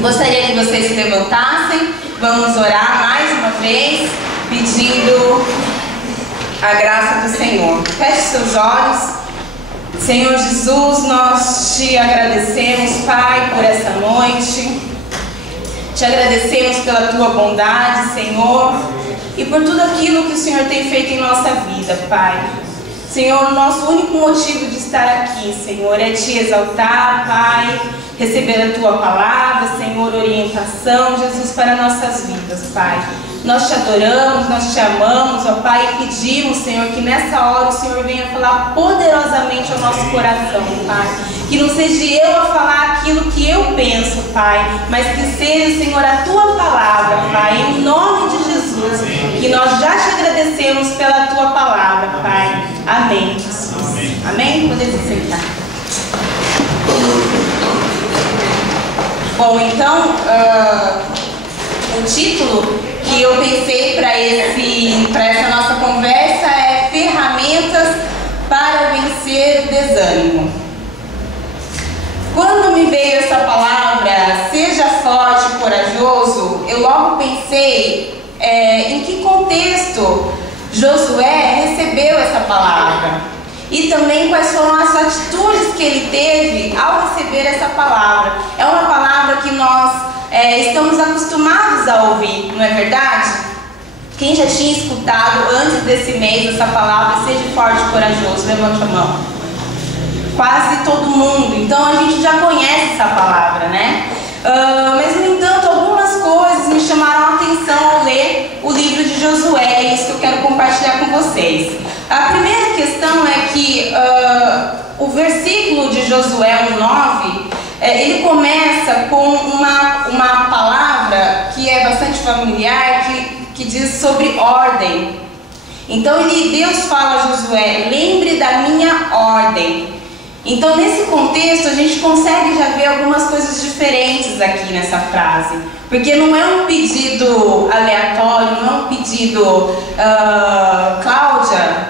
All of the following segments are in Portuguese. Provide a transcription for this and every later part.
Gostaria que vocês se levantassem. Vamos orar mais uma vez, pedindo a graça do Senhor. Feche seus olhos. Senhor Jesus, nós te agradecemos, Pai, por essa noite. Te agradecemos pela tua bondade, Senhor, e por tudo aquilo que o Senhor tem feito em nossa vida, Pai. Senhor, o nosso único motivo de estar aqui, Senhor, é te exaltar, Pai, receber a tua palavra, Senhor, orientação, Jesus, para nossas vidas, Pai. Nós te adoramos, nós te amamos, ó Pai, e pedimos, Senhor, que nessa hora o Senhor venha falar poderosamente ao nosso coração, Pai. Que não seja eu a falar aquilo que eu penso, Pai, mas que seja, Senhor, a tua palavra, Pai, em nome de Jesus, que nós já te agradecemos pela tua palavra, Pai. Amém, Jesus. Amém? Podemos se sentar. Bom, então, o título que eu pensei para essa nossa conversa é Ferramentas para vencer o desânimo. Quando me veio essa palavra, seja forte e corajoso, eu logo pensei em que contexto Josué recebeu essa palavra e também quais foram as atitudes que ele teve ao receber essa palavra. É uma palavra que nós estamos acostumados a ouvir, não é verdade? Quem já tinha escutado antes desse mês essa palavra, seja forte e corajoso, levante a mão. Quase todo mundo, então a gente já conhece essa palavra, né? Mas no entanto, algumas coisas me chamaram a atenção ao ler o livro de Josué, é isso que eu quero compartilhar com vocês. A primeira questão é que o versículo de Josué 1:9, ele começa com uma palavra que é bastante familiar, que diz sobre ordem. Então Deus fala a Josué, lembre da minha ordem. Então nesse contexto a gente consegue já ver algumas coisas diferentes aqui nessa frase. Porque não é um pedido aleatório, não é um pedido, Cláudia,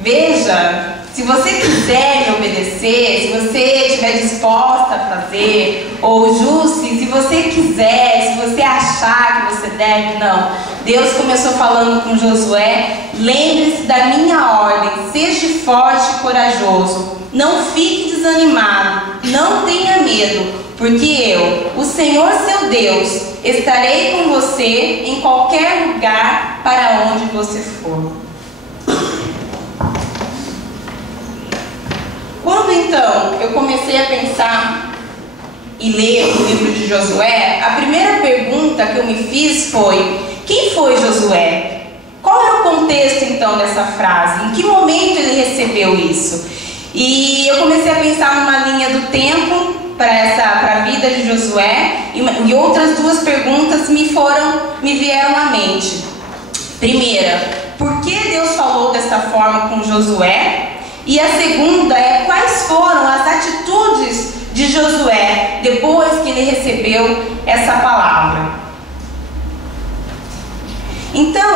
veja, se você quiser me obedecer, se você estiver disposta a fazer, ou Jussi, se você quiser, se você achar que você deve, não. Deus começou falando com Josué, lembre-se da minha ordem, seja forte e corajoso, não fique desanimado, não tenha medo, porque eu, o Senhor seu Deus, estarei com você em qualquer lugar para onde você for. Quando então eu comecei a pensar e ler o livro de Josué, a primeira pergunta que eu me fiz foi: quem foi Josué? Qual era o contexto então dessa frase? Em que momento ele recebeu isso? E eu comecei a pensar numa linha do tempo para a vida de Josué, e outras duas perguntas me vieram à mente. Primeira, por que Deus falou dessa forma com Josué? E a segunda é quais foram as atitudes de Josué depois que ele recebeu essa palavra. Então,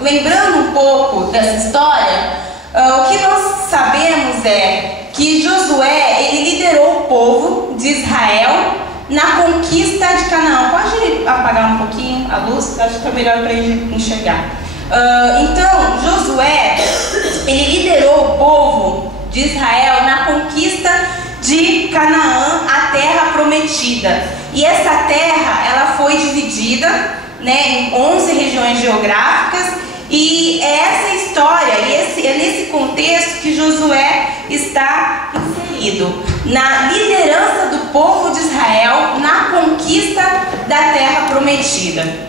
lembrando um pouco dessa história, o que nós sabemos é que Josué, ele liderou o povo de Israel na conquista de Canaã. Pode apagar um pouquinho a luz? Acho que é melhor para ele enxergar. Então, Josué, ele liderou o povo de Israel na conquista de Canaã, a terra prometida. E essa terra, ela foi dividida, né, em 11 regiões geográficas. E é essa história, é nesse contexto que Josué está inserido, na liderança do povo de Israel na conquista da terra prometida.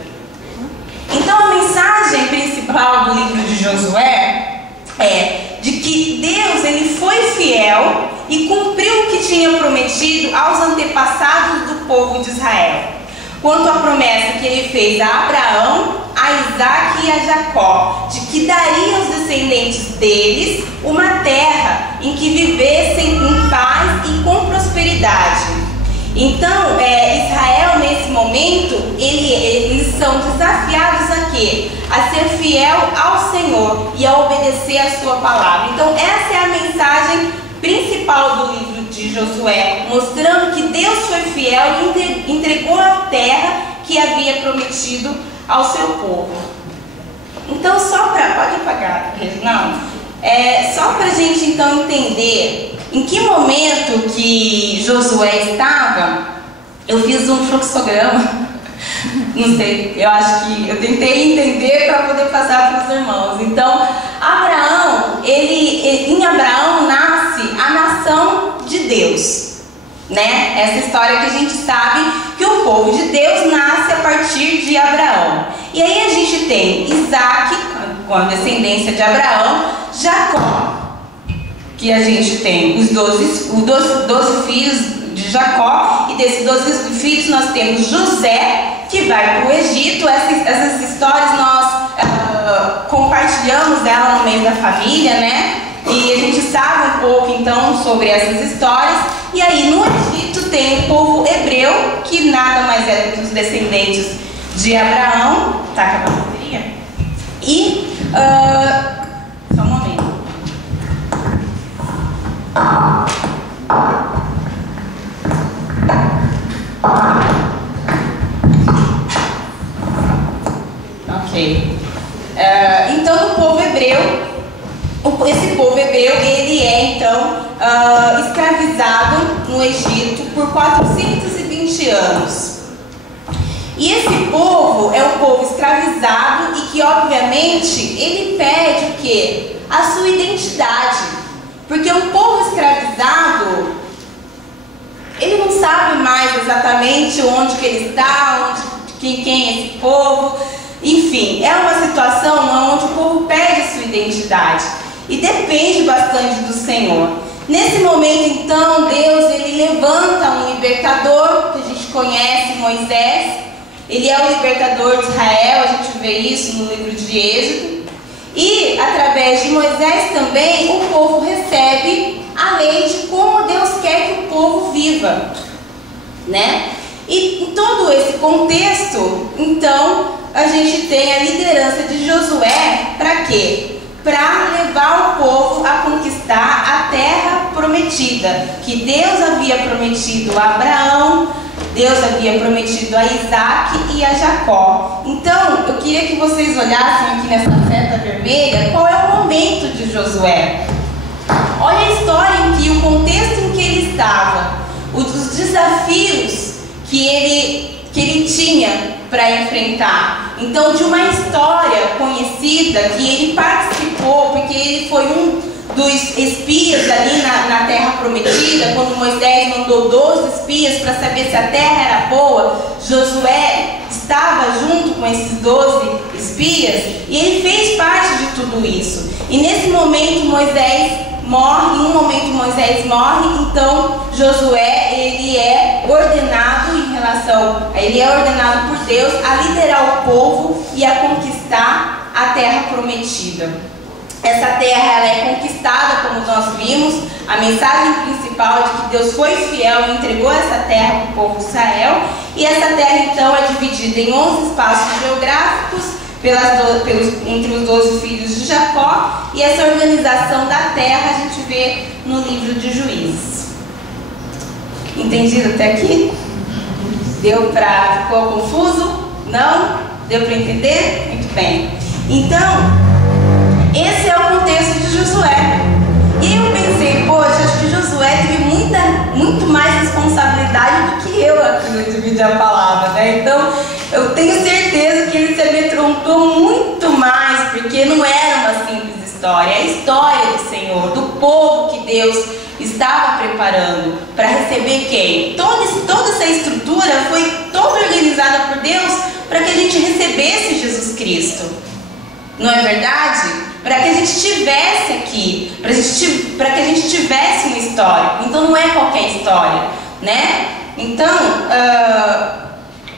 Então a mensagem principal do livro de Josué é de que Deus, ele foi fiel e cumpriu o que tinha prometido aos antepassados do povo de Israel. Quanto à promessa que ele fez a Abraão, a Isaac e a Jacó, de que daria aos descendentes deles uma terra em que vivessem em paz e com prosperidade. Então, Israel nesse momento, eles são desafiados a quê? A ser fiel ao Senhor e a obedecer a sua palavra. Então, essa é a mensagem principal do livro de Josué, mostrando que Deus foi fiel e entregou a terra que havia prometido ao seu povo. Então, pode apagar, Reginaldo? Só para a gente então entender em que momento que Josué estava, eu fiz um fluxograma. Não sei, eu acho que eu tentei entender para poder passar para os irmãos. Então, em Abraão nasce a nação de Deus, né? Essa história que a gente sabe que o povo de Deus nasce a partir de Abraão. E aí a gente tem Isaac, com a descendência de Abraão, Jacó, que a gente tem os 12 filhos de Jacó, e desses 12 filhos nós temos José, que vai para o Egito. Essas histórias nós compartilhamos ela no meio da família, né? E a gente sabe um pouco então sobre essas histórias. E aí no Egito tem o povo hebreu, que nada mais é do que os descendentes de Abraão. Tá acabando a bateria? E só um momento. Ok. Então o povo hebreu, esse povo hebreu, ele é então escravizado no Egito por 420 anos. E esse povo é um povo escravizado e que obviamente ele perde o quê? A sua identidade. Porque um povo escravizado, ele não sabe mais exatamente onde que ele está, quem é esse povo. Enfim, é uma situação onde o povo perde a sua identidade e depende bastante do Senhor. Nesse momento, então, Deus ele levanta um libertador, que a gente conhece, Moisés. Ele é o libertador de Israel, a gente vê isso no livro de Êxodo. E, através de Moisés também, o povo recebe a lei de como Deus quer que o povo viva, né? E em todo esse contexto, então, a gente tem a liderança de Josué para quê? Para levar o povo a conquistar a terra prometida, que Deus havia prometido a Abraão, Deus havia prometido a Isaac e a Jacó. Então, eu queria que vocês olhassem aqui nessa seta vermelha, qual é o momento de Josué. Olha a história em que, o contexto em que ele estava, os desafios que ele tinha para enfrentar. Então, de uma história conhecida que ele participou, porque ele foi um dos espias ali na terra prometida, quando Moisés mandou 12 espias para saber se a terra era boa. Josué estava junto com esses 12 espias e ele fez parte de tudo isso. E nesse momento Moisés morre, então Josué ele é ordenado por Deus a liderar o povo e a conquistar a terra prometida. Essa terra ela é conquistada, como nós vimos, a mensagem principal é de que Deus foi fiel e entregou essa terra para o povo de Israel. E essa terra então é dividida em 11 espaços geográficos entre os 12 filhos de Jacó. E essa organização da terra a gente vê no livro de Juízes. Entendido até aqui? Ficou confuso? Não? Deu para entender? Muito bem. Então, esse é o contexto de Josué. E eu pensei, poxa, acho que Josué teve muito mais responsabilidade do que eu aqui no dividir a palavra, né? Então, eu tenho certeza que ele se amedrontou muito mais, porque não era uma simples história, é a história do Senhor, do povo que Deus estava preparando para receber quem? Toda essa estrutura foi toda organizada por Deus para que a gente recebesse Jesus Cristo. Não é verdade? Para que a gente estivesse aqui, para que a gente tivesse uma história. Então não é qualquer história, né? Então,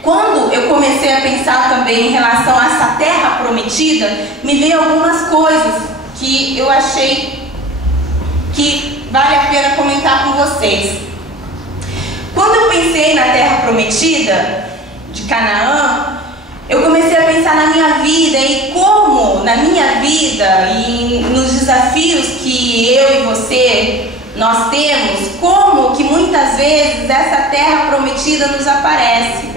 quando eu comecei a pensar também em relação a essa terra prometida, me veio algumas coisas que eu achei que vale a pena comentar com vocês. Quando eu pensei na terra prometida de Canaã, eu comecei a pensar na minha vida e como na minha vida e nos desafios que eu e você nós temos, como que muitas vezes essa terra prometida nos aparece,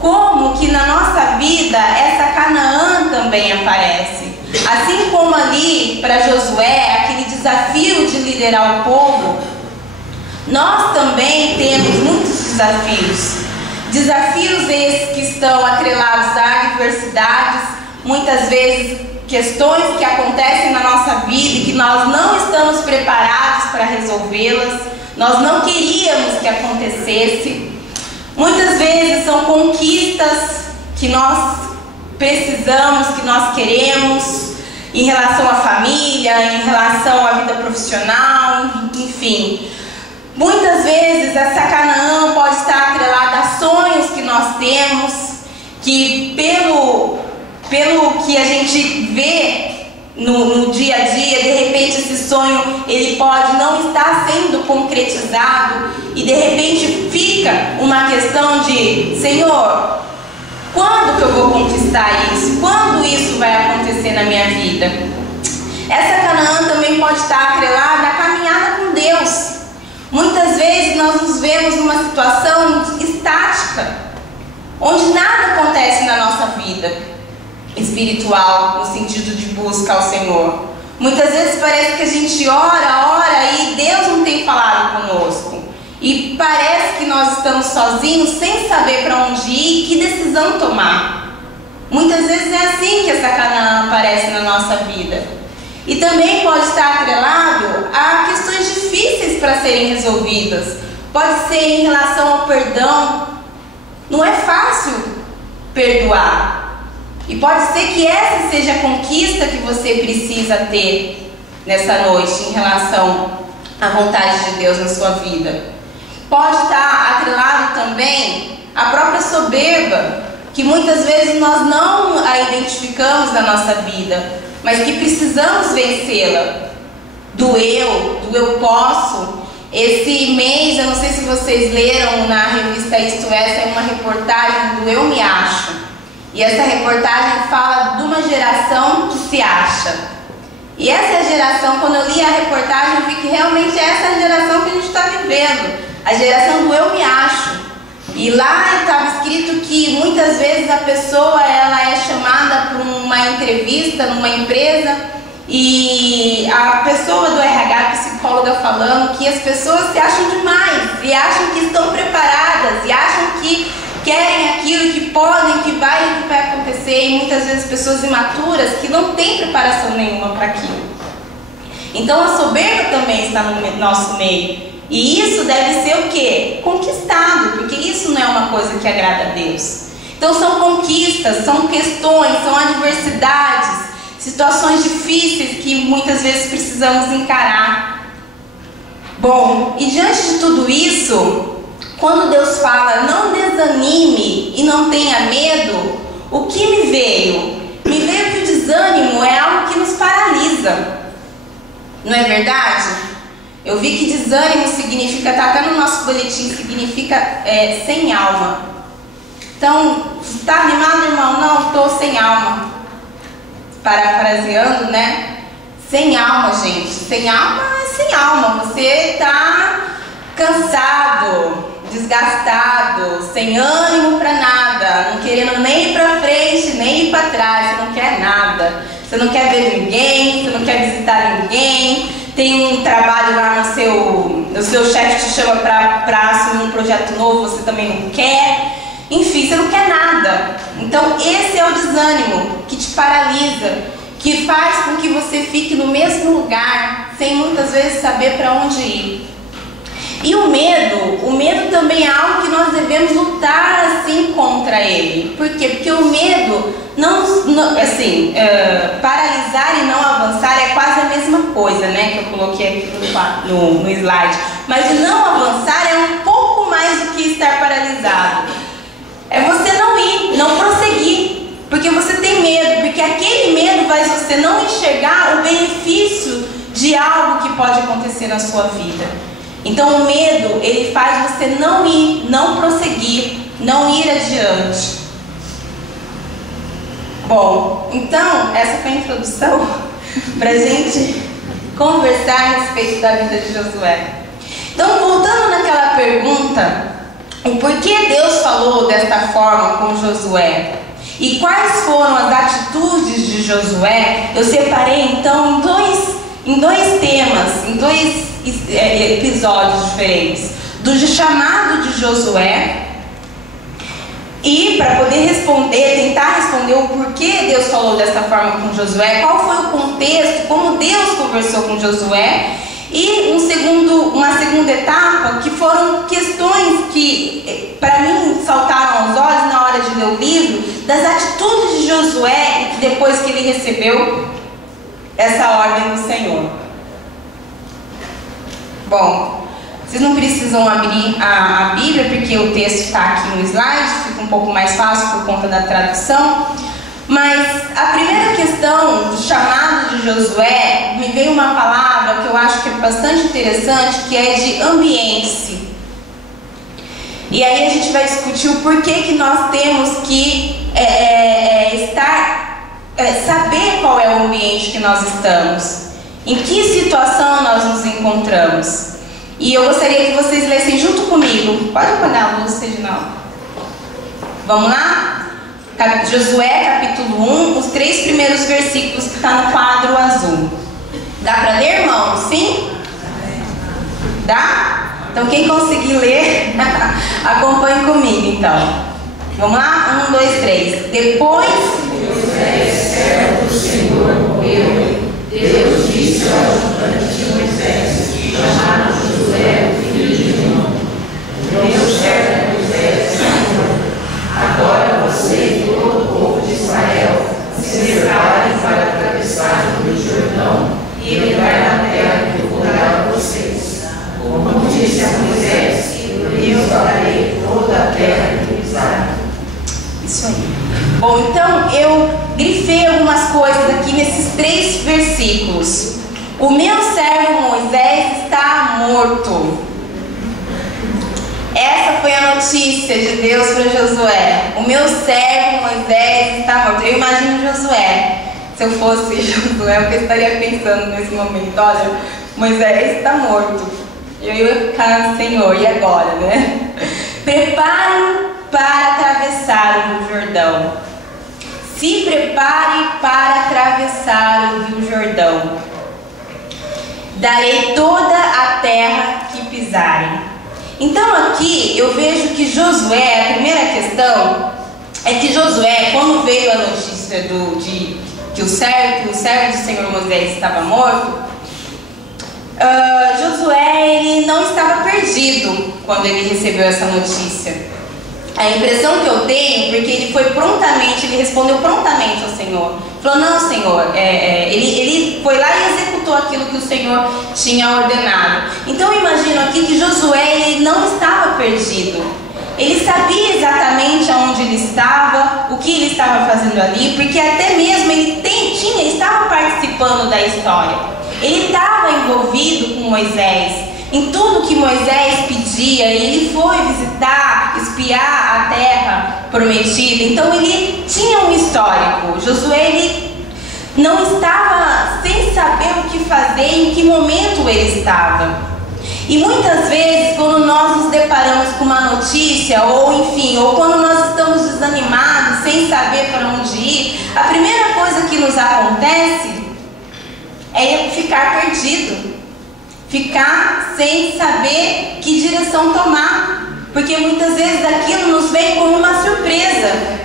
como que na nossa vida essa Canaã também aparece. Assim como ali para Josué, aquele desafio de liderar o povo, nós também temos muitos desafios. Desafios esses que estão atrelados a adversidades, muitas vezes questões que acontecem na nossa vida e que nós não estamos preparados para resolvê-las, nós não queríamos que acontecesse. Muitas vezes são conquistas que nós precisamos, que nós queremos, em relação à família, em relação à vida profissional, enfim. Muitas vezes essa Canaã pode estar atrelada a sonhos que nós temos, que pelo que a gente vê no dia a dia, de repente esse sonho ele pode não estar sendo concretizado e de repente fica uma questão de: Senhor, quando que eu vou conquistar isso? Quando isso vai acontecer na minha vida? Essa Canaã também pode estar atrelada à caminhada com Deus. Muitas vezes nós nos vemos numa situação estática, onde nada acontece na nossa vida espiritual, no sentido de busca ao Senhor. Muitas vezes parece que a gente ora e Deus não tem falado conosco. E parece que nós estamos sozinhos, sem saber para onde ir, que decisão tomar. Muitas vezes é assim que essa Canaã aparece na nossa vida. E também pode estar atrelado a questões difíceis para serem resolvidas. Pode ser em relação ao perdão. Não é fácil perdoar. E pode ser que essa seja a conquista que você precisa ter nessa noite em relação à vontade de Deus na sua vida. Pode estar atrelado também à própria soberba, que muitas vezes nós não a identificamos na nossa vida, mas que precisamos vencê-la. Do eu posso. Esse mês, eu não sei se vocês leram na revista Isto é uma reportagem do Eu Me Acho. E essa reportagem fala de uma geração que se acha. E essa é a geração, quando eu li a reportagem, eu vi que realmente essa é a geração que a gente está vivendo. A geração do eu me acho. E lá estava escrito que muitas vezes a pessoa ela é chamada para uma entrevista numa empresa e a pessoa do RH, a psicóloga, falando que as pessoas se acham demais e acham que estão preparadas e acham que querem aquilo, que podem, que vai acontecer, e muitas vezes pessoas imaturas que não têm preparação nenhuma para aquilo. Então a soberba também está no nosso meio. E isso deve ser o quê? Conquistado, porque isso não é uma coisa que agrada a Deus. Então são conquistas, são questões, são adversidades, situações difíceis que muitas vezes precisamos encarar. Bom, e diante de tudo isso, quando Deus fala, não desanime e não tenha medo, o que me veio? Me veio que o desânimo é algo que nos paralisa. Não é verdade? Eu vi que desânimo significa, está até no nosso boletim, significa sem alma. Então, está animado, irmão? Não, estou sem alma. Parafraseando, né? Sem alma, gente. Sem alma é sem alma. Você está cansado, desgastado, sem ânimo para nada, não querendo nem ir para frente, nem ir para trás, você não quer nada. Você não quer ver ninguém, você não quer visitar ninguém. Tem um trabalho lá o seu chefe te chama para assumir um projeto novo, você também não quer. Enfim, você não quer nada. Então esse é o desânimo que te paralisa, que faz com que você fique no mesmo lugar, sem muitas vezes saber para onde ir. E o medo também é algo que nós devemos lutar assim contra ele. Por quê? Porque o medo, paralisar e não avançar é quase a mesma coisa, né? Que eu coloquei aqui no slide. Mas o não avançar é um pouco mais do que estar paralisado. É você não ir, não prosseguir. Porque você tem medo, porque aquele medo faz você não enxergar o benefício de algo que pode acontecer na sua vida. Então o medo, ele faz você não ir, não prosseguir, não ir adiante. Bom, então essa foi a introdução pra gente conversar a respeito da vida de Josué. Então, voltando naquela pergunta, o porquê Deus falou desta forma com Josué e quais foram as atitudes de Josué, eu separei então em dois temas, em dois episódios diferentes, do chamado de Josué. E para poder tentar responder o porquê Deus falou dessa forma com Josué, qual foi o contexto, como Deus conversou com Josué, e uma segunda etapa, que foram questões que para mim saltaram aos olhos na hora de ler o livro, das atitudes de Josué depois que ele recebeu essa ordem do Senhor. Bom, vocês não precisam abrir a Bíblia, porque o texto está aqui no slide, fica um pouco mais fácil por conta da tradução. Mas a primeira questão do chamado de Josué, me veio uma palavra que eu acho que é bastante interessante, que é de ambiente-se. E aí a gente vai discutir o porquê que nós temos que saber qual é o ambiente que nós estamos, em que situação nós nos encontramos. E eu gostaria que vocês lessem junto comigo. Pode apagar a luz, Reginaldo? Vamos lá? Josué, capítulo 1, os 3 primeiros versículos que está no quadro azul. Dá para ler, irmão? Sim? Dá? Então quem conseguir ler, acompanhe comigo então. Vamos lá? 1, 2, 3. Depois Josué, servo do Senhor, morreu. Deus disse ao ajudante de Moisés, chamado Josué, filho de Nun: meu servo Moisés, Senhor, agora você e todo o povo de Israel se preparem para atravessar o Rio Jordão e entrar na terra que eu vou dar a vocês. Como disse a Moisés, eu lhes darei toda a terra que pisarem. Isso aí. Bom, então eu grifei algumas coisas aqui nesses 3 versículos. O meu servo Moisés está morto. Essa foi a notícia de Deus para Josué. O meu servo Moisés está morto. Eu imagino Josué. Se eu fosse Josué, o que eu estaria pensando nesse momento? Olha, Moisés está morto. Eu ia ficar, Senhor, e agora, né? Preparem para atravessar o Rio Jordão. Se prepare para atravessar o Rio Jordão. Darei toda a terra que pisarem. Então aqui eu vejo que Josué, a primeira questão é que Josué, quando veio a notícia que o servo do Senhor Moisés estava morto, Josué ele não estava perdido quando ele recebeu essa notícia. A impressão que eu tenho, porque ele respondeu prontamente ao Senhor. Falou, não, Senhor, ele foi lá e executou aquilo que o Senhor tinha ordenado. Então eu imagino aqui que Josué ele não estava perdido. Ele sabia exatamente aonde ele estava, o que ele estava fazendo ali, porque até mesmo ele estava participando da história. Ele estava envolvido com Moisés. Em tudo que Moisés pedia, ele foi visitar, espiar a terra prometida. Então ele tinha um histórico. Josué ele não estava sem saber o que fazer, em que momento ele estava. E muitas vezes, quando nós nos deparamos com uma notícia, ou quando nós estamos desanimados, sem saber para onde ir, a primeira coisa que nos acontece é ficar perdido. Ficar sem saber que direção tomar, porque muitas vezes aquilo nos vem como uma surpresa,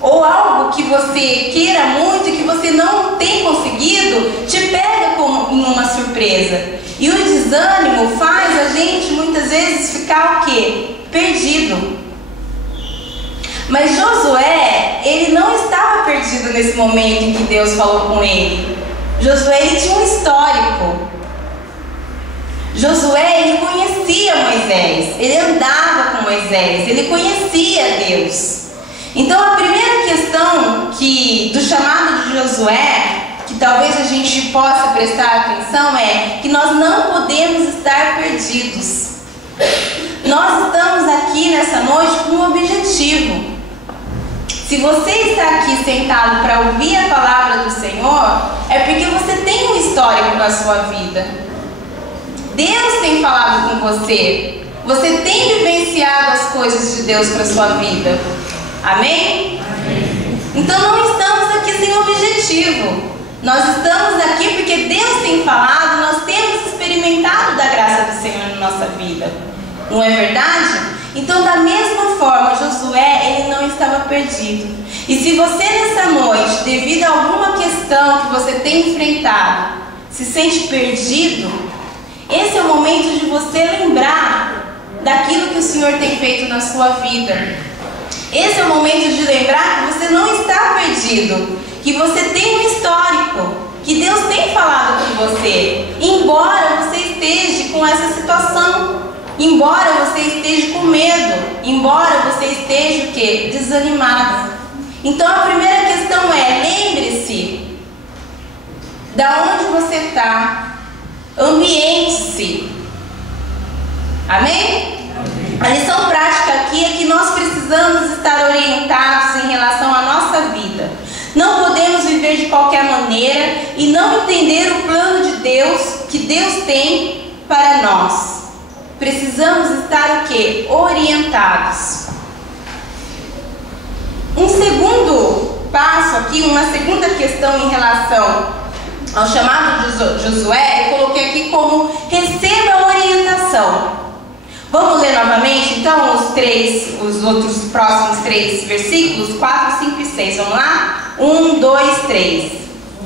ou algo que você queira muito e que você não tem conseguido, te pega como em uma surpresa. E o desânimo faz a gente muitas vezes ficar o quê? Perdido. Mas Josué, ele não estava perdido nesse momento em que Deus falou com ele. Josué ele tinha um histórico. Josué, ele conhecia Moisés, ele andava com Moisés, ele conhecia Deus. Então a primeira questão do chamado de Josué, que talvez a gente possa prestar atenção, é que nós não podemos estar perdidos. Nós estamos aqui nessa noite com um objetivo. Se você está aqui sentado para ouvir a palavra do Senhor, é porque você tem um histórico na sua vida. Deus tem falado com você. Você tem vivenciado as coisas de Deus para a sua vida. Amém? Amém. Então não estamos aqui sem objetivo. Nós estamos aqui porque Deus tem falado, nós temos experimentado da graça do Senhor na nossa vida. Não é verdade? Então, da mesma forma, Josué, ele não estava perdido. E se você nessa noite, devido a alguma questão que você tem enfrentado, se sente perdido, esse é o momento de você lembrar daquilo que o Senhor tem feito na sua vida. Esse é o momento de lembrar que você não está perdido, que você tem um histórico, que Deus tem falado com você, embora você esteja com essa situação, embora você esteja com medo, embora você esteja o quê? Desanimado. Então a primeira questão é, lembre-se da onde você está, ambiente-se. Amém? A lição prática aqui é que nós precisamos estar orientados em relação à nossa vida. Não podemos viver de qualquer maneira e não entender o plano de Deus que Deus tem para nós. Precisamos estar o quê? Orientados. Um segundo passo aqui, uma segunda questão em relação ao chamado de Josué, eu coloquei aqui como receba orientação. Vamos ler novamente, então, os outros próximos 3 versículos, 4, 5 e 6. Vamos lá? 1, 2, 3.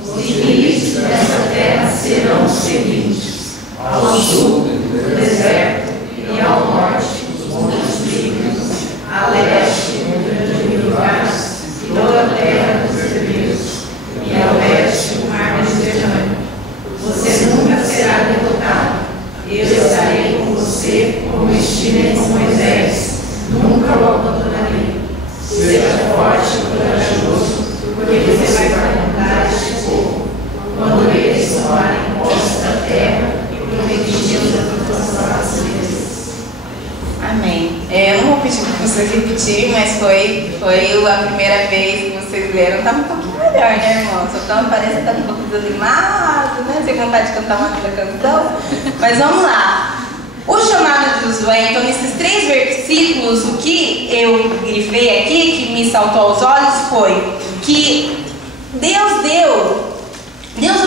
Os limites dessa terra serão os seguintes: ao sul, o deserto, e ao norte, os montes líquidos, a leste, o grande rio Gás, e toda a terra dos hebreus, e ao oeste, o mar Mediterrâneo. Você nunca será derrotado. Eu estarei com você como estive com Moisés. Nunca o abandonarei. Seja forte e corajoso, porque você vai comandar este povo. Quando eles tomarem posse da terra e prometimos a todas vezes. Amém. Eu não vou pedir para vocês repetirem, mas foi a primeira vez que vocês leram. Estava um pouquinho melhor, né, irmãos? Então parece que está um pouco desanimado, né? Sem vontade de cantar uma outra canção. Mas vamos lá. O chamado de Josué, então nesses 3 versículos, o que eu grifei aqui, que me saltou aos olhos, foi que Deus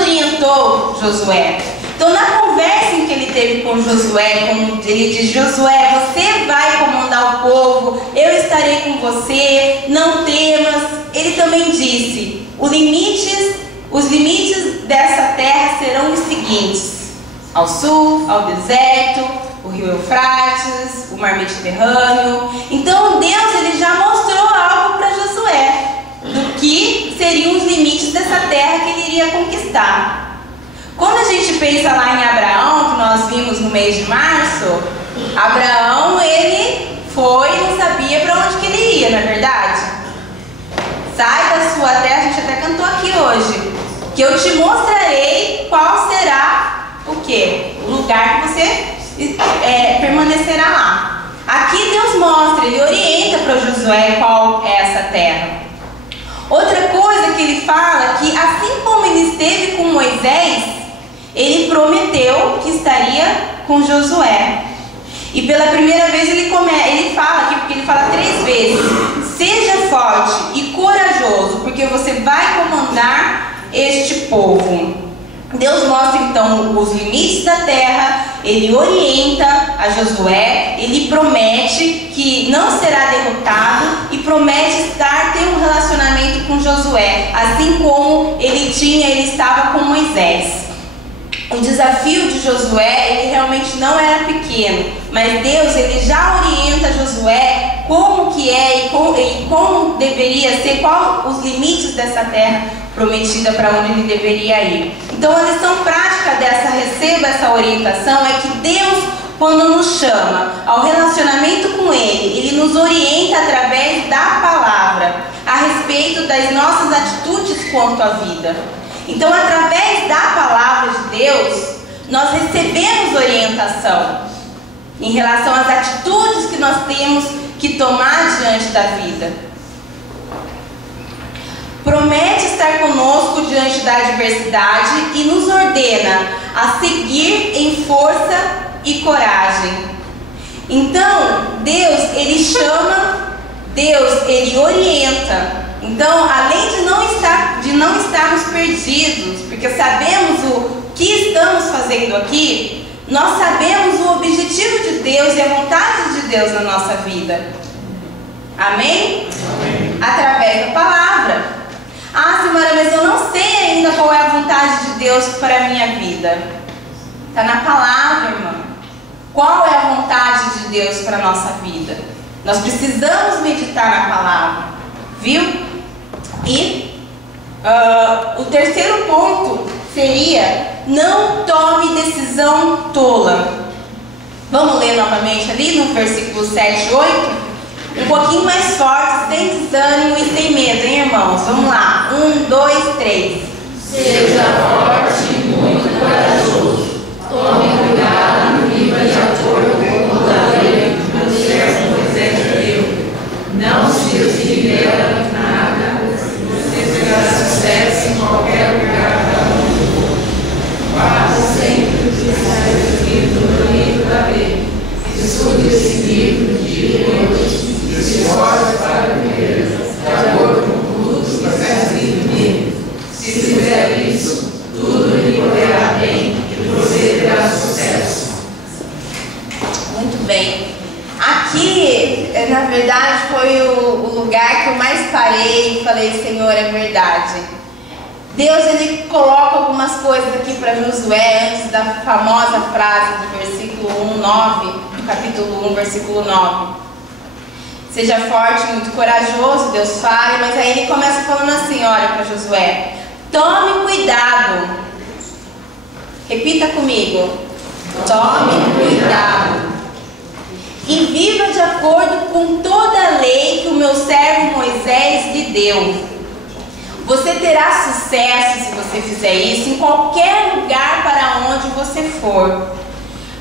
orientou Josué. Então na conversa em que ele teve com Josué, quando ele diz: Josué, você vai comandar o povo, eu estarei com você, não temas. Ele também disse: os limites dessa terra serão os seguintes: ao sul, ao deserto, o rio Eufrates, o mar Mediterrâneo. Então Deus, ele já mostrou algo para Josué do que seriam os limites dessa terra que ele iria conquistar. Quando a gente pensa lá em Abraão, que nós vimos no mês de março, Abraão, ele foi e não sabia para onde que ele ia, não é verdade? Sai da sua terra, a gente até cantou aqui hoje, que eu te mostrarei qual será o quê? O lugar que você permanecerá lá. Aqui Deus mostra, ele orienta para Josué qual é essa terra. Outra coisa que ele fala, que assim como ele esteve com Moisés, ele prometeu que estaria com Josué. E pela primeira vez ele fala aqui, porque ele fala 3 vezes: seja forte e corajoso, porque você vai comandar este povo. Deus mostra então os limites da terra, ele orienta a Josué, ele promete que não será derrotado e promete ter um relacionamento com Josué, assim como ele estava com Moisés. O desafio de Josué, ele realmente não era pequeno, mas Deus, ele já orienta Josué como que é e como deveria ser, quais os limites dessa terra prometida para onde ele deveria ir. Então a lição prática receba essa orientação é que Deus, quando nos chama ao relacionamento com ele nos orienta através da palavra a respeito das nossas atitudes quanto à vida. Então, através da palavra de Deus, nós recebemos orientação em relação às atitudes que nós temos que tomar diante da vida. promete estar conosco diante da adversidade e nos ordena a seguir em força e coragem. Então, Deus, Ele chama, Deus, Ele orienta. Então, além de não estarmos perdidos, porque sabemos o que estamos fazendo aqui, nós sabemos o objetivo de Deus e a vontade de Deus na nossa vida. Amém? Amém. Através da palavra. Ah, Simara, mas eu não sei ainda qual é a vontade de Deus para a minha vida. Está na palavra, irmã. Qual é a vontade de Deus para a nossa vida? Nós precisamos meditar na palavra. Viu? E o terceiro ponto seria: não tome decisão tola. Vamos ler novamente ali no versículo 7 e 8? Um pouquinho mais forte, sem desânimo e sem medo, hein, irmãos? Vamos lá. 1, 2, 3. Seja forte e muito corajoso. Tome cuidado e viva de acordo com toda a lei que o servo Moisés deu. Não se desvie nada, você terá sucesso em qualquer lugar da mundo. Faça sempre o que está escrito no livro da lei. Estude esse livro de noite. Se esforce para viver de acordo com tudo que está escrito nele. Se fizer isso, tudo lhe correrá bem e você terá sucesso. Muito bem. Aqui, na verdade, foi o lugar que eu mais parei e falei: Senhor, é verdade. Deus, Ele coloca algumas coisas aqui para Josué antes da famosa frase do versículo 1, 9, do capítulo 1, versículo 9. Seja forte e muito corajoso, Deus fala, mas aí Ele começa falando assim: olha para Josué, tome cuidado. Repita comigo: tome cuidado. E viva de acordo com toda a lei que o meu servo Moisés lhe deu. Você terá sucesso se você fizer isso em qualquer lugar para onde você for.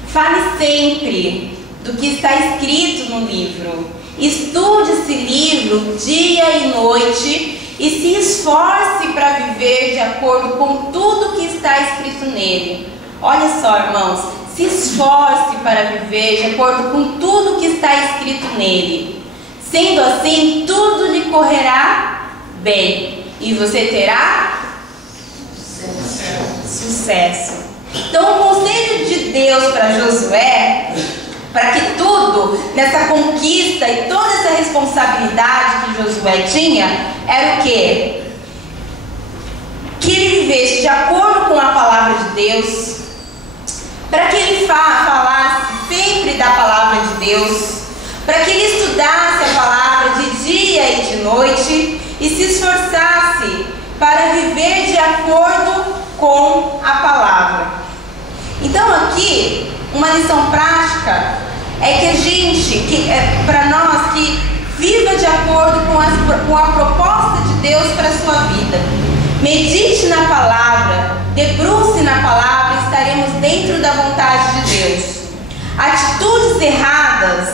Fale sempre do que está escrito no livro. Estude esse livro dia e noite e se esforce para viver de acordo com tudo que está escrito nele. Olha só, irmãos, se esforce para viver de acordo com tudo que está escrito nele. Sendo assim, tudo lhe correrá bem e você terá sucesso. Então, o conselho de Deus para Josué, para que tudo nessa conquista e toda essa responsabilidade que Josué tinha, era o quê? Que ele vivesse de acordo com a palavra de Deus, para que ele falasse sempre da palavra de Deus, para que ele estudasse a palavra de dia e de noite e se esforçasse para viver de acordo com a palavra. Então aqui, uma lição prática é que a gente, para nós, que viva de acordo com a proposta de Deus para a sua vida. Medite na palavra, debruce na palavra, estaremos dentro da vontade de Deus. Atitudes erradas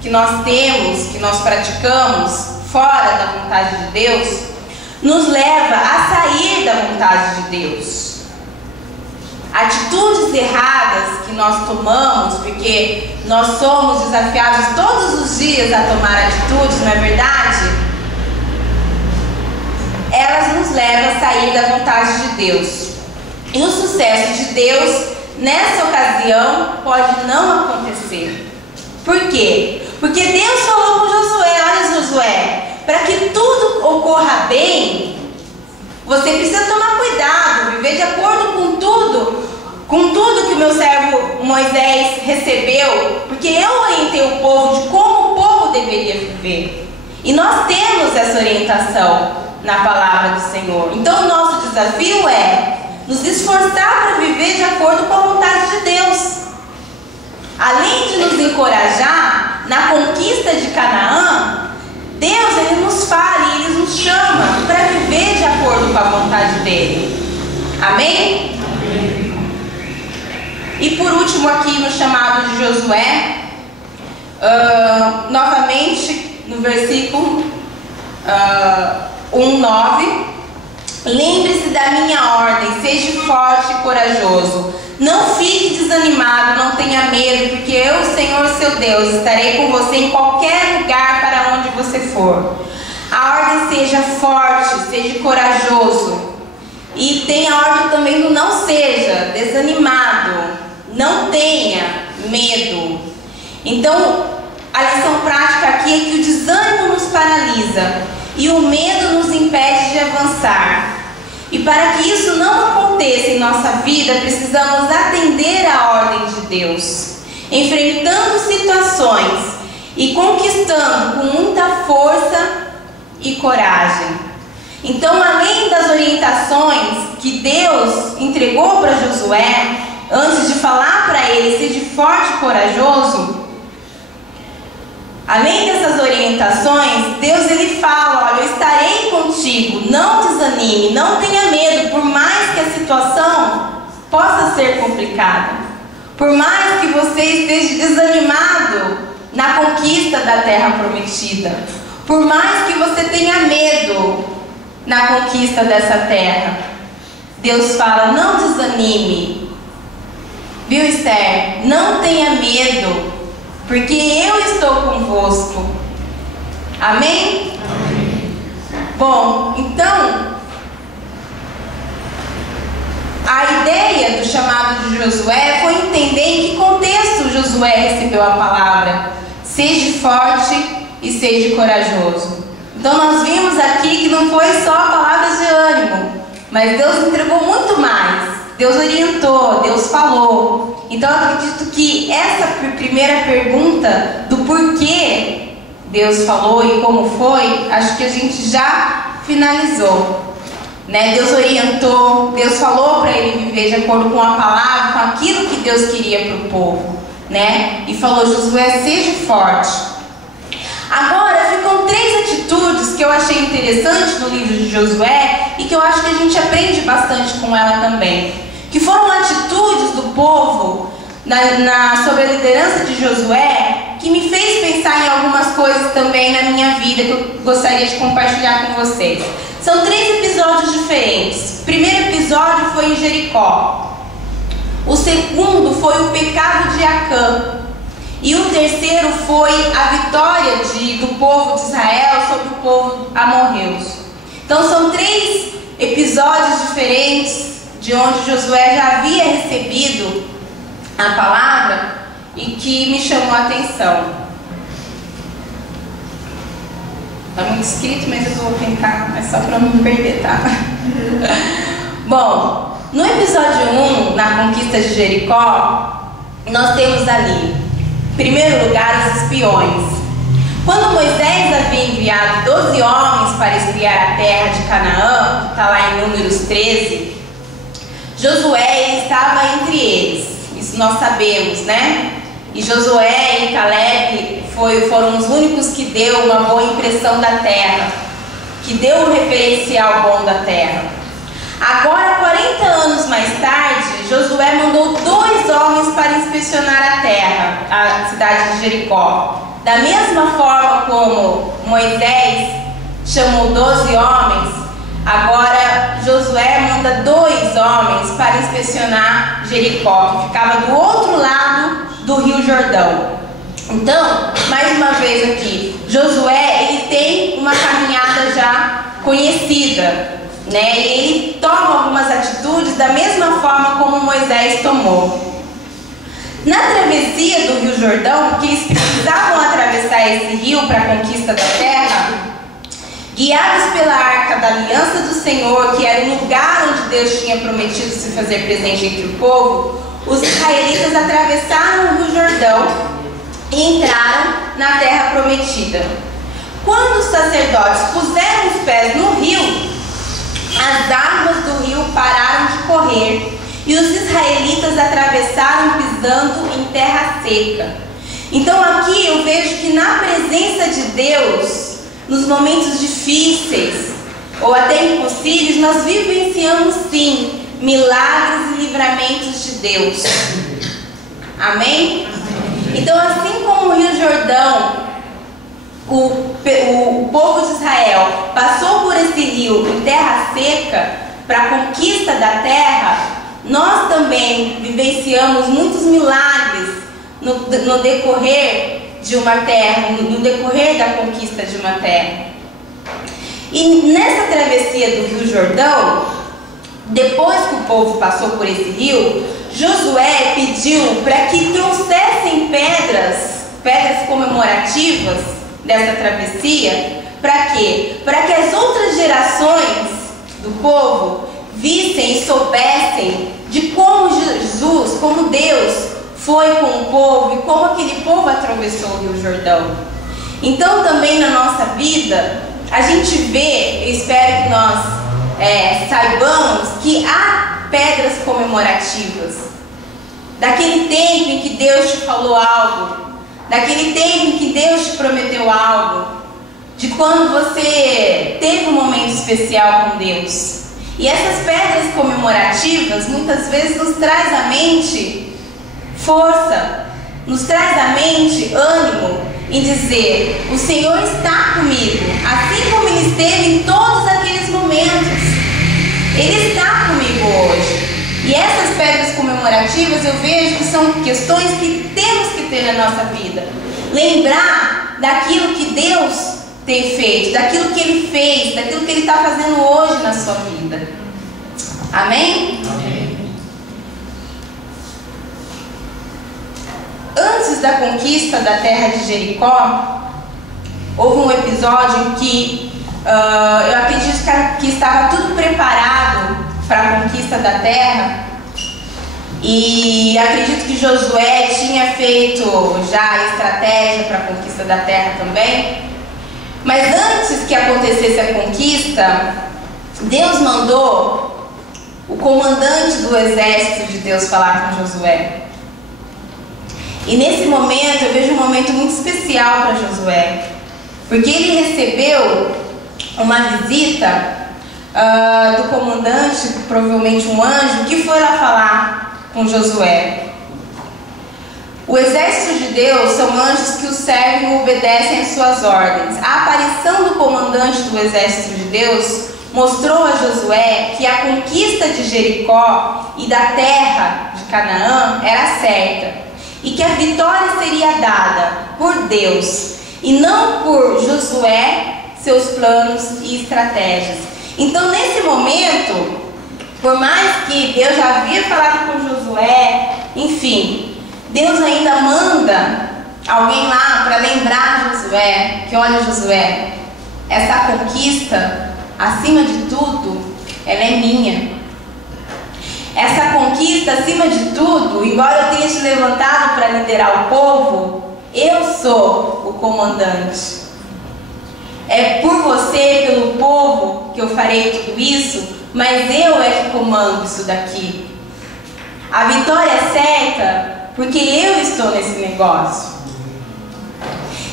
que nós temos, que nós praticamos fora da vontade de Deus, nos leva a sair da vontade de Deus. Atitudes erradas que nós tomamos, porque nós somos desafiados todos os dias a tomar atitudes, não é verdade? Elas nos levam a sair da vontade de Deus. E o sucesso de Deus, nessa ocasião, pode não acontecer. Por quê? Porque Deus falou com Josué: olha, Josué, para que tudo ocorra bem, você precisa tomar cuidado, viver de acordo com tudo que o meu servo Moisés recebeu, porque eu orientei o povo de como o povo deveria viver. E nós temos essa orientação na palavra do Senhor. Então o nosso desafio é nos esforçar para viver de acordo com a vontade de Deus. Além de nos encorajar na conquista de Canaã, Deus, Ele nos fala e Ele nos chama para viver de acordo com a vontade dEle. Amém? Amém. E por último aqui no chamado de Josué, novamente no versículo 1:9. Lembre-se da minha ordem, seja forte e corajoso. Não fique desanimado, não tenha medo, porque eu, Senhor seu Deus, estarei com você em qualquer lugar para onde você for. A ordem seja forte, seja corajoso. E tem a ordem também do não seja desanimado, não tenha medo. Então, a lição prática aqui é que o desânimo nos paralisa e o medo nos impede de avançar. E para que isso não aconteça em nossa vida, precisamos atender à ordem de Deus, enfrentando situações e conquistando com muita força e coragem. Então, além das orientações que Deus entregou para Josué, antes de falar para ele, seja forte e corajoso, além dessas orientações, Deus ele fala, olha, eu estarei contigo, não desanime, não tenha medo, por mais que a situação possa ser complicada, por mais que você esteja desanimado na conquista da terra prometida, por mais que você tenha medo na conquista dessa terra, Deus fala, não desanime, viu, Esther? Não tenha medo, porque eu estou convosco. Amém? Amém. Bom, então, a ideia do chamado de Josué foi entender em que contexto Josué recebeu a palavra. Seja forte e seja corajoso. Então nós vimos aqui que não foi só palavras de ânimo, mas Deus entregou muito mais. Deus orientou, Deus falou. Então eu acredito que essa primeira pergunta do porquê Deus falou e como foi, acho que a gente já finalizou, né? Deus orientou, Deus falou para ele viver de acordo com a palavra, com aquilo que Deus queria para o povo, né? E falou, Josué, seja forte. Agora ficam 3 atitudes que eu achei interessante no livro de Josué e que eu acho que a gente aprende bastante com ela também, que foram atitudes do povo sobre a liderança de Josué, que me fez pensar em algumas coisas também na minha vida que eu gostaria de compartilhar com vocês. São 3 episódios diferentes. O primeiro episódio foi em Jericó. O segundo foi o pecado de Acã. E o terceiro foi a vitória do povo de Israel sobre o povo amorreus. Então são 3 episódios diferentes de onde Josué já havia recebido a palavra e que me chamou a atenção. Está muito escrito, mas eu vou tentar, é só para não me perder, tá? Bom, no episódio 1, na conquista de Jericó, nós temos ali, em primeiro lugar, os espiões. Quando Moisés havia enviado 12 homens para espiar a terra de Canaã, que está lá em Números 13, Josué estava entre eles, isso nós sabemos, né? E Josué e Caleb foram os únicos que deu uma boa impressão da terra, que deu um referencial bom da terra. Agora, 40 anos mais tarde, Josué mandou 2 homens para inspecionar a terra, a cidade de Jericó. Da mesma forma como Moisés chamou 12 homens, agora Josué manda 2 homens para inspecionar Jericó, que ficava do outro lado do Rio Jordão. Então, mais uma vez aqui, Josué ele tem uma caminhada já conhecida, né? E ele toma algumas atitudes da mesma forma como Moisés tomou. Na travessia do Rio Jordão, porque eles precisavam atravessar esse rio para a conquista da terra, guiados pela Arca da Aliança do Senhor, que era o lugar onde Deus tinha prometido se fazer presente entre o povo, os israelitas atravessaram o Rio Jordão e entraram na terra prometida. Quando os sacerdotes puseram os pés no rio, as águas do rio pararam de correr e os israelitas atravessaram pisando em terra seca. Então aqui eu vejo que na presença de Deus, nos momentos difíceis ou até impossíveis, nós vivenciamos sim milagres e livramentos de Deus. Amém? Então, assim como o Rio Jordão, o povo de Israel Israel passou por esse rio em terra seca para a conquista da terra, nós também vivenciamos muitos milagres no decorrer de uma terra, no decorrer da conquista de uma terra. E nessa travessia do Rio Jordão, depois que o povo passou por esse rio, Josué pediu para que trouxessem pedras comemorativas dessa travessia. Para quê? Para que as outras gerações do povo vissem e soubessem de como Jesus, como Deus foi com o povo e como aquele povo atravessou o Rio Jordão. Então também na nossa vida a gente vê, eu espero que nós saibamos que há pedras comemorativas daquele tempo em que Deus te falou algo, daquele tempo em que Deus te prometeu algo, de quando você teve um momento especial com Deus. E essas pedras comemorativas muitas vezes nos traz à mente força, nos traz à mente ânimo em dizer: o Senhor está comigo, assim como Ele esteve em todos aqueles momentos. Ele está comigo hoje. E essas pedras comemorativas eu vejo que são questões que temos que ter na nossa vida. Lembrar daquilo que Deus tem feito, daquilo que Ele fez, daquilo que Ele está fazendo hoje na sua vida. Amém? Amém. Antes da conquista da terra de Jericó, houve um episódio em que eu acredito que estava tudo preparado para a conquista da terra, e acredito que Josué tinha feito já a estratégia para a conquista da terra também. Mas antes que acontecesse a conquista, Deus mandou o comandante do exército de Deus falar com Josué. E nesse momento eu vejo um momento muito especial para Josué, porque ele recebeu uma visita do comandante, provavelmente um anjo, que foi lá falar com Josué. O exército de Deus são anjos que o servem e obedecem às suas ordens. A aparição do comandante do exército de Deus mostrou a Josué que a conquista de Jericó e da terra de Canaã era certa, e que a vitória seria dada por Deus e não por Josué, seus planos e estratégias. Então, nesse momento, por mais que Deus já havia falado com Josué, enfim, Deus ainda manda alguém lá para lembrar Josué que, olha, Josué, essa conquista, acima de tudo, ela é minha. Essa conquista, acima de tudo, embora eu tenha te levantado para liderar o povo, eu sou o comandante. É por você, pelo povo, que eu farei tudo isso, mas eu é que comando isso daqui. A vitória é certa porque eu estou nesse negócio.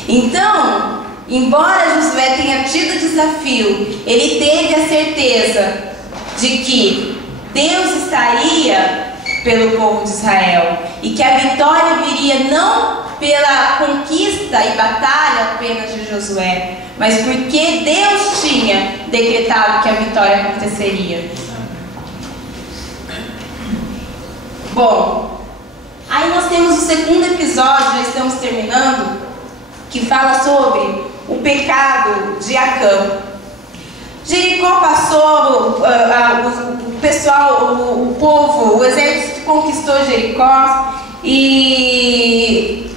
Então, embora Josué tenha tido desafio, ele teve a certeza de que Deus estaria pelo povo de Israel e que a vitória viria não pela conquista e batalha apenas de Josué, mas porque Deus tinha decretado que a vitória aconteceria. Bom, aí nós temos o segundo episódio, já estamos terminando, que fala sobre o pecado de Acã. Jericó passou, o pessoal, o povo, o exército conquistou Jericó, e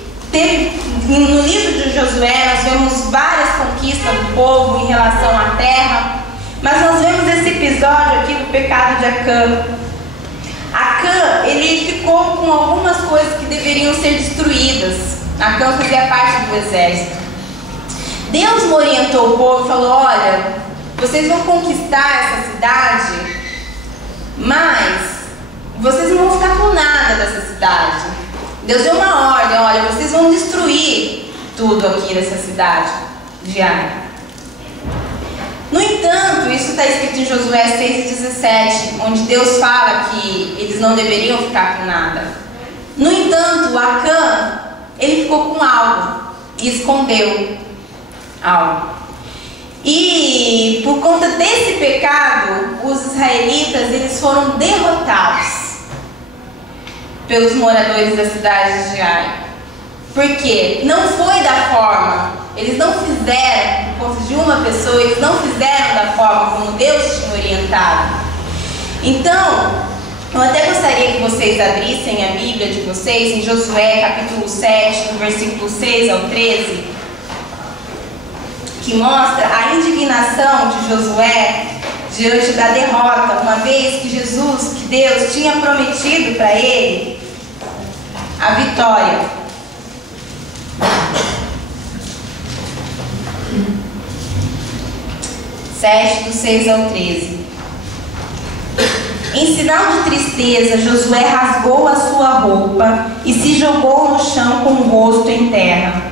no livro de Josué nós vemos várias conquistas do povo em relação à terra, mas nós vemos esse episódio aqui do pecado de Acã. Acã, ele ficou com algumas coisas que deveriam ser destruídas. Acã fazia parte do exército. Deus orientou o povo e falou: olha, vocês vão conquistar essa cidade, mas vocês não vão ficar com nada dessa cidade. Deus deu uma ordem: olha, vocês vão destruir tudo aqui dessa cidade de Ai. No entanto, isso está escrito em Josué 6,17, onde Deus fala que eles não deveriam ficar com nada. No entanto, Acã, ele ficou com algo e escondeu algo. E E por conta desse pecado, os israelitas eles foram derrotados pelos moradores da cidade de Ai. Por quê? Não foi da forma, eles não fizeram, por conta de uma pessoa, eles não fizeram da forma como Deus tinha orientado. Então, eu até gostaria que vocês abrissem a Bíblia de vocês em Josué capítulo 7, do versículo 6 ao 13, que mostra a indignação de Josué diante da derrota, uma vez que Deus tinha prometido para ele a vitória. 7, do 6 ao 13. Em sinal de tristeza, Josué rasgou a sua roupa e se jogou no chão com o rosto em terra,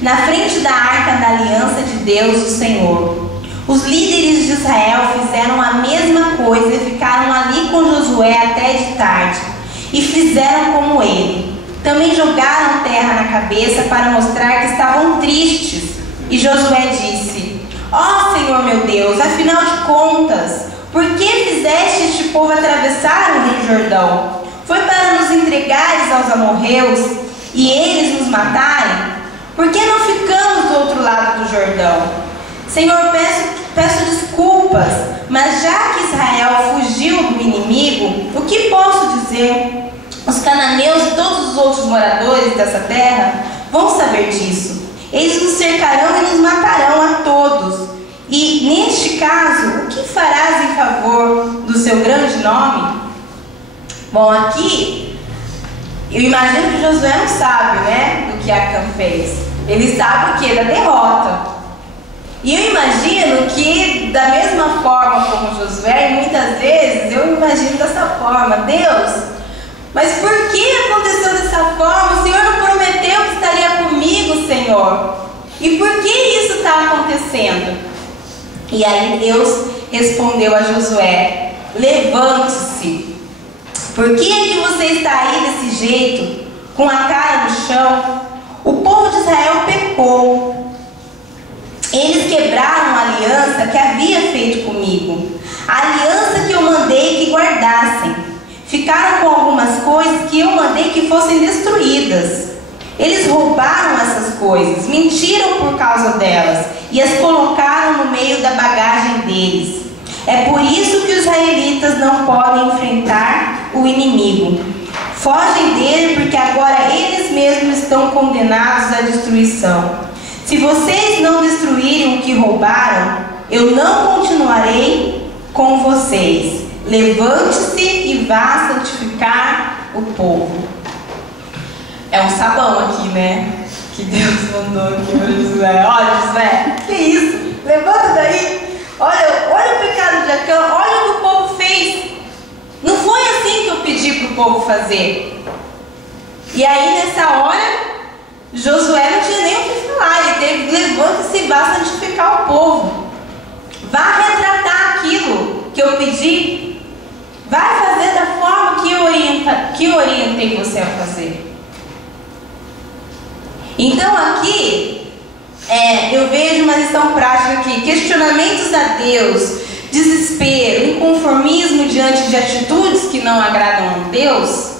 na frente da arca da aliança de Deus, o Senhor. Os líderes de Israel fizeram a mesma coisa e ficaram ali com Josué até de tarde, e fizeram como ele. Também jogaram terra na cabeça para mostrar que estavam tristes. E Josué disse: ó Senhor meu Deus, afinal de contas, por que fizeste este povo atravessar o rio Jordão? Foi para nos entregares aos amorreus e eles nos matarem? Por que não ficamos do outro lado do Jordão? Senhor, peço desculpas, mas já que Israel fugiu do inimigo, o que posso dizer? Os cananeus e todos os outros moradores dessa terra vão saber disso. Eles nos cercarão e nos matarão a todos. E, neste caso, o que farás em favor do seu grande nome? Bom, aqui, eu imagino que Josué não sabe, né, do que Acã fez. Ele sabe o que? Da derrota. E eu imagino que, da mesma forma como Josué, muitas vezes eu imagino dessa forma: Deus, mas por que aconteceu dessa forma? O Senhor não prometeu que estaria comigo, Senhor. E por que isso está acontecendo? E aí Deus respondeu a Josué: levante-se. Por que é que você está aí desse jeito, com a cara no chão? O povo de Israel pecou. Eles quebraram a aliança que havia feito comigo, a aliança que eu mandei que guardassem. Ficaram com algumas coisas que eu mandei que fossem destruídas. Eles roubaram essas coisas, mentiram por causa delas e as colocaram no meio da bagagem deles. É por isso que os israelitas não podem enfrentar o inimigo. Fogem dele porque agora eles mesmos estão condenados à destruição. Se vocês não destruírem o que roubaram, eu não continuarei com vocês. Levante-se e vá santificar o povo. É um sabão aqui, né? Que Deus mandou aqui para Josué. Olha, Josué, que isso? Levanta daí. Olha o pecado de Acã. Olha o que o povo fez. Não foi assim que eu pedi para o povo fazer. E aí, nessa hora, Josué não tinha nem o que falar. Ele teve: levanta-se e vá santificar o povo. Vá retratar aquilo que eu pedi. Vai fazer da forma que eu orientei você a fazer. Então aqui, eu vejo uma lição prática aqui: questionamentos a Deus, desespero, inconformismo diante de atitudes que não agradam a Deus.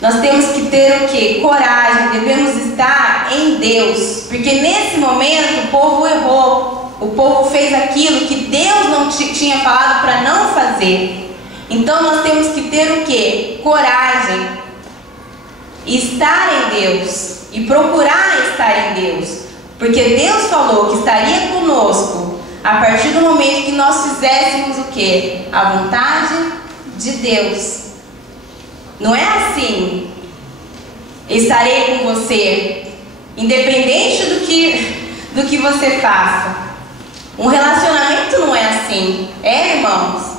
Nós temos que ter o quê? Coragem, devemos estar em Deus, porque nesse momento o povo errou, o povo fez aquilo que Deus não tinha falado para não fazer. Então nós temos que ter o quê? Coragem, estar em Deus e procurar estar em Deus, porque Deus falou que estaria conosco a partir do momento que nós fizéssemos o quê? A vontade de Deus. Não é assim: estarei com você, independente do que você faça. Um relacionamento não é assim, irmãos?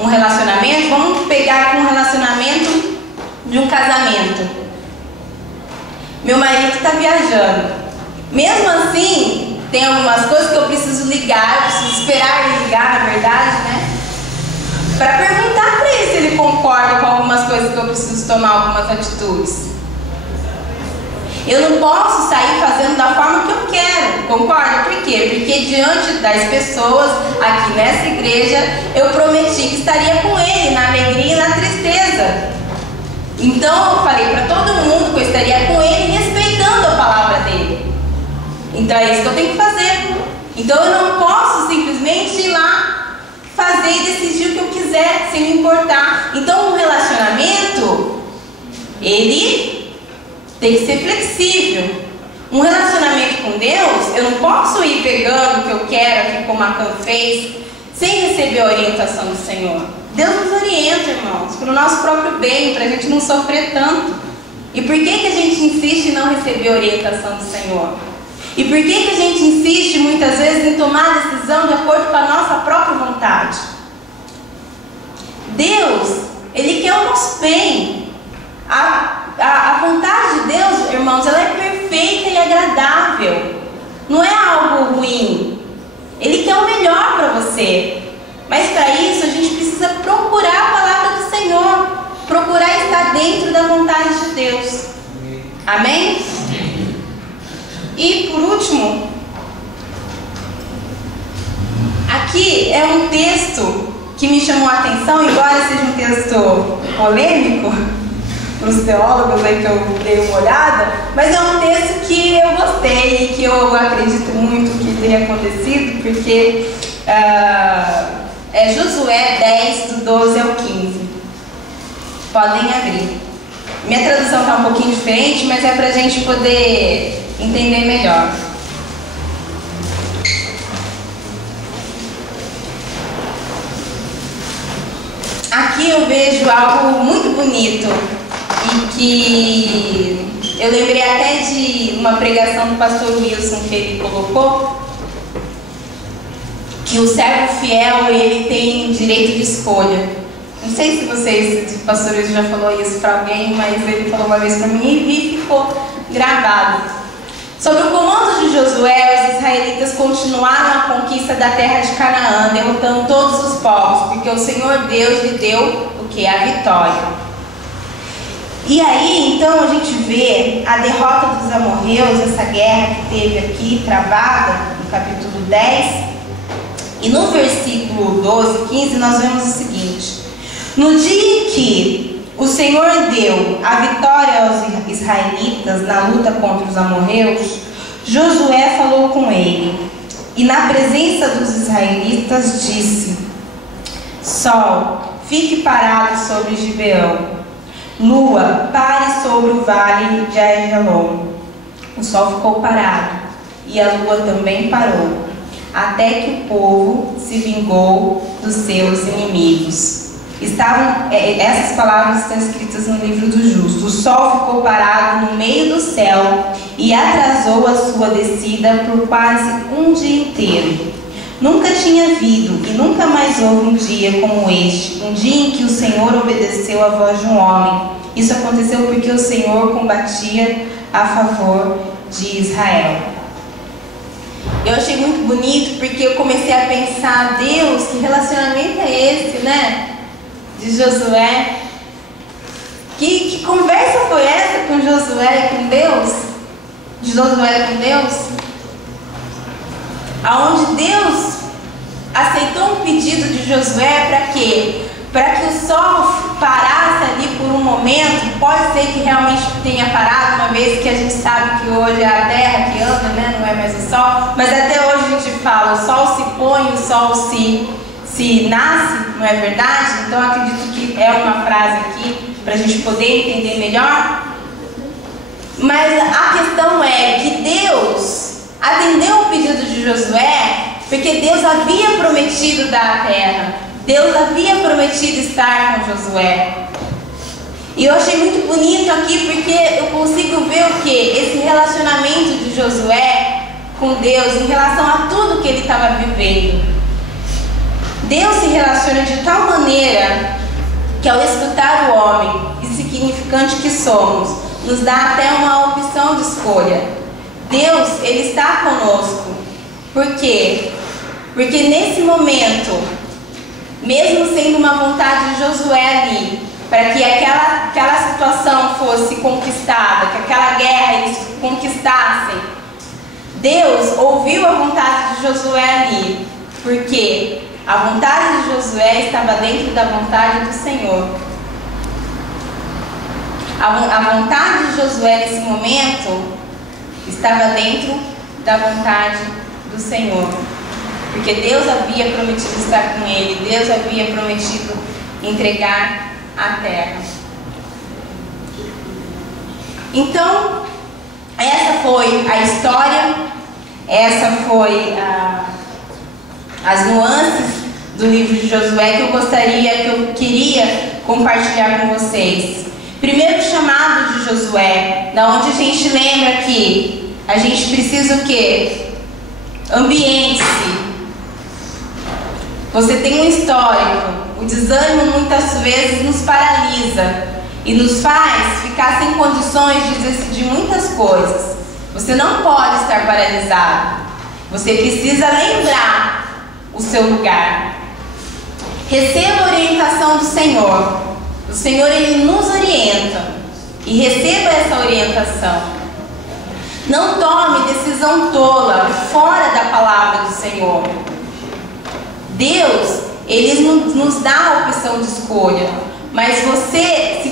Um relacionamento, vamos pegar um relacionamento de um casamento. Meu marido está viajando. Mesmo assim, tem algumas coisas que eu preciso ligar, eu preciso esperar ele ligar, na verdade, né? Para perguntar para ele se ele concorda com algumas coisas que eu preciso tomar algumas atitudes. Eu não posso sair fazendo da forma que eu quero, concorda? Por quê? Porque diante das pessoas aqui nessa igreja, eu prometi que estaria com Ele na alegria e na tristeza. Então eu falei para todo mundo que eu estaria com Ele, respeitando a palavra dele. Então é isso que eu tenho que fazer. Então eu não posso simplesmente ir lá fazer e decidir o que eu quiser, sem me importar. Então um relacionamento, ele tem que ser flexível. Um relacionamento com Deus, eu não posso ir pegando o que eu quero, aqui como a Can fez, sem receber a orientação do Senhor. Deus nos orienta, irmãos, para o nosso próprio bem, para a gente não sofrer tanto. E por que a gente insiste em não receber a orientação do Senhor? E por que a gente insiste muitas vezes em tomar a decisão de acordo com a nossa própria vontade? Deus, Ele quer o nosso bem. A vontade de Deus, irmãos, ela é perfeita e agradável. Não é algo ruim. Ele quer o melhor para você. Mas para isso a gente precisa procurar a palavra do Senhor. Procurar estar dentro da vontade de Deus. Amém? E por último, aqui é um texto que me chamou a atenção, embora seja um texto polêmico para os teólogos aí que eu dei uma olhada, mas é um texto que eu gostei e que eu acredito muito que tenha acontecido, porque é Josué 10, do 12 ao 15. Podem abrir. Minha tradução está um pouquinho diferente, mas é para a gente poder entender melhor. Aqui eu vejo algo muito bonito e que eu lembrei até de uma pregação do pastor Wilson que ele colocou, que o servo fiel, ele tem direito de escolha. Não sei se vocês, o pastor Wilson já falou isso para alguém, mas ele falou uma vez para mim e ficou gravado. Sob o comando de Josué, os israelitas continuaram a conquista da terra de Canaã, derrotando todos os povos, porque o Senhor Deus lhe deu o que? A vitória. E aí, então, a gente vê a derrota dos amorreus, essa guerra que teve aqui, travada, no capítulo 10. E no versículo 12, 15, nós vemos o seguinte: no dia em que o Senhor deu a vitória aos israelitas na luta contra os amorreus, Josué falou com ele, e na presença dos israelitas disse: Sol, fique parado sobre Gibeão. Lua, pare sobre o vale de Aijalon. O sol ficou parado, e a lua também parou, até que o povo se vingou dos seus inimigos. Essas palavras estão escritas no livro do justo. O sol ficou parado no meio do céu e atrasou a sua descida por quase um dia inteiro. Nunca tinha havido e nunca mais houve um dia como este, um dia em que o Senhor obedeceu à voz de um homem. Isso aconteceu porque o Senhor combatia a favor de Israel. Eu achei muito bonito porque eu comecei a pensar: Deus, que relacionamento é esse, né? De Josué. Que conversa foi essa com Josué e com Deus? De Josué com Deus? Aonde Deus aceitou um pedido de Josué para quê? Para que o sol parasse ali por um momento. Pode ser que realmente tenha parado, uma vez que a gente sabe que hoje é a terra que anda, né? Não é mais o sol. Mas até hoje a gente fala: o sol se põe, o sol se nasce, não é verdade? Então acredito que é uma frase aqui para a gente poder entender melhor. Mas a questão é que Deus atendeu o pedido de Josué porque Deus havia prometido dar a terra. Deus havia prometido estar com Josué. E eu achei muito bonito aqui porque eu consigo ver o que? Esse relacionamento de Josué com Deus em relação a tudo que ele estava vivendo. Deus se relaciona de tal maneira que, ao escutar o homem, insignificante que somos, nos dá até uma opção de escolha. Deus, Ele está conosco. Por quê? Porque nesse momento, mesmo sendo uma vontade de Josué ali, para que aquela situação fosse conquistada, que aquela guerra eles conquistassem. Deus ouviu a vontade de Josué ali, porque a vontade de Josué estava dentro da vontade do Senhor. A vontade de Josué nesse momento estava dentro da vontade do Senhor, porque Deus havia prometido estar com ele, Deus havia prometido entregar a terra. Então, essa foi a história, essa foi as nuances do livro de Josué que eu queria compartilhar com vocês. Primeiro chamado de Josué, da onde a gente lembra que a gente precisa o quê? Ambiente-se. Você tem um histórico. O desânimo muitas vezes nos paralisa e nos faz ficar sem condições de decidir muitas coisas. Você não pode estar paralisado. Você precisa lembrar o seu lugar. Receba a orientação do Senhor. O Senhor, Ele nos orienta. E receba essa orientação. Não tome decisão tola fora da palavra do Senhor. Deus, Ele nos dá a opção de escolha. Mas se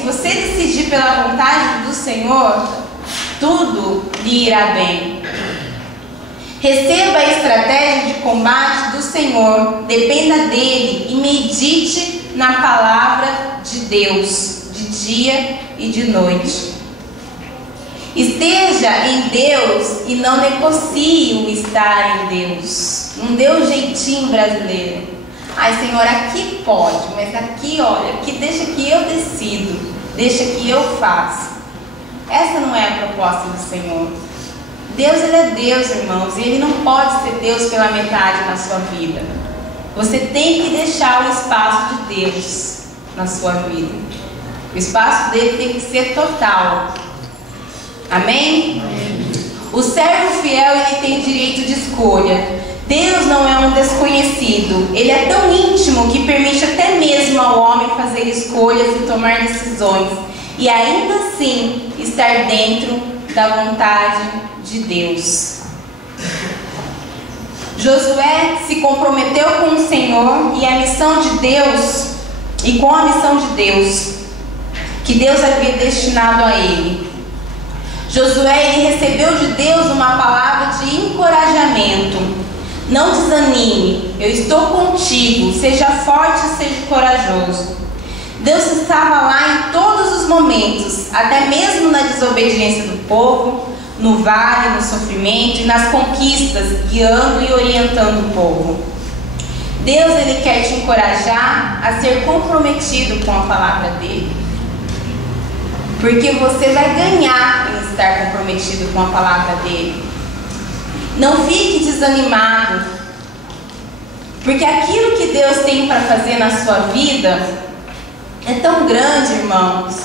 você decidir pela vontade do Senhor, tudo lhe irá bem. Receba a estratégia de combate do Senhor, dependa dele e medite na palavra de Deus, de dia e de noite. Esteja em Deus e não negocie o estar em Deus. Não dê o jeitinho brasileiro. Ai, Senhor, aqui pode, mas aqui, olha, aqui deixa que eu decido, deixa que eu faço. Essa não é a proposta do Senhor. Deus, Ele é Deus, irmãos, e Ele não pode ser Deus pela metade na sua vida. Você tem que deixar o espaço de Deus na sua vida. O espaço dele tem que ser total. Amém? Amém. O servo fiel, ele tem direito de escolha. Deus não é um desconhecido. Ele é tão íntimo que permite até mesmo ao homem fazer escolhas e tomar decisões, e ainda assim estar dentro da vontade de Deus. Josué se comprometeu com o Senhor e a missão de Deus, e com a missão de Deus, que Deus havia destinado a ele. Josué, ele recebeu de Deus uma palavra de encorajamento. Não desanime, eu estou contigo, seja forte e seja corajoso. Deus estava lá em todos os momentos, até mesmo na desobediência do povo, no vale, no sofrimento e nas conquistas, guiando e orientando o povo. Deus, Ele quer te encorajar a ser comprometido com a palavra dEle, porque você vai ganhar em estar comprometido com a palavra dEle. Não fique desanimado, porque aquilo que Deus tem para fazer na sua vida é tão grande, irmãos,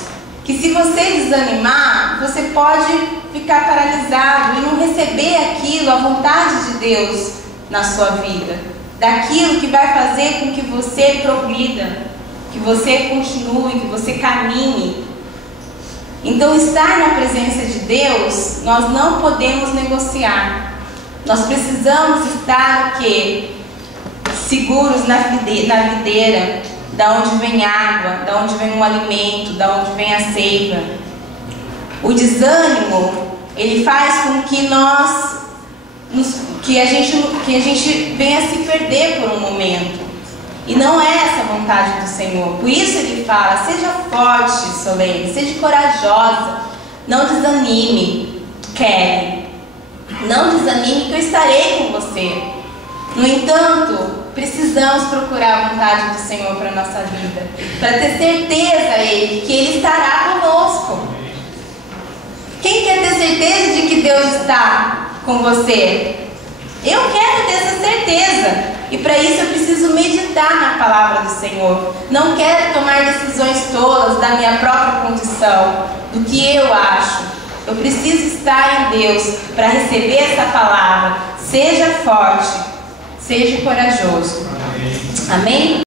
que se você desanimar, você pode ficar paralisado e não receber aquilo, a vontade de Deus na sua vida, daquilo que vai fazer com que você progrida, que você continue, que você caminhe. Então, estar na presença de Deus, nós não podemos negociar. Nós precisamos estar o quê? Seguros na videira, da onde vem água, da onde vem um alimento, da onde vem a seiva. O desânimo, ele faz com que que a gente venha se perder por um momento. E não é essa a vontade do Senhor. Por isso Ele fala: seja forte, Solene, seja corajosa, não desanime, Kelly. Não desanime, que eu estarei com você. No entanto, precisamos procurar a vontade do Senhor para a nossa vida, para ter certeza que Ele estará conosco. Quem quer ter certeza de que Deus está com você? Eu quero ter essa certeza, e para isso eu preciso meditar na palavra do Senhor. Não quero tomar decisões tolas da minha própria condição, do que eu acho. Eu preciso estar em Deus para receber essa palavra. Seja forte, seja corajoso. Amém?